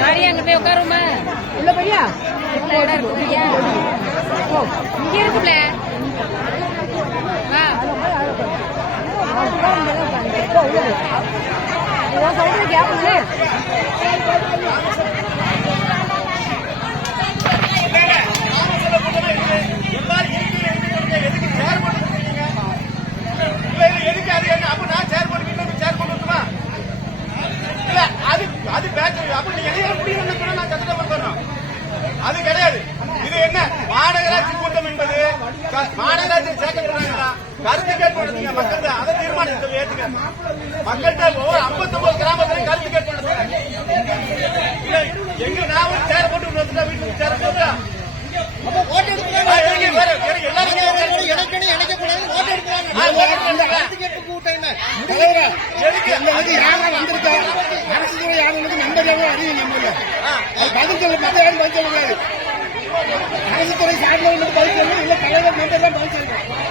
गाड़ी அங்க போய் உட்காருமா உள்ள போறியா உள்ள இடம் இருக்குறியா இங்க இருக்குல வா நான் சொல்றது கேப்பல அது கிடையாது. இது என்ன மாநகராட்சி கூட்டம் என்பது மாநகராட்சி சேர்க்கப்படுறாங்களா கருத்து கேட்படுறீங்க மக்கள் அதை தீர்மானித்து ஏற்றுங்க. மக்கள்கிட்ட 59 கிராமத்துல கருத்து கேட்படுறாங்க. எங்க நான் ஒரு சேர போட்டு வீட்டுக்கு சேர போட்டா அரசுத்துறை சார்ந்தவர்களுக்கு பதில் சொல்லணும், இல்ல தலைவர் மெம்பர் தான் பதில் சொல்லணும்.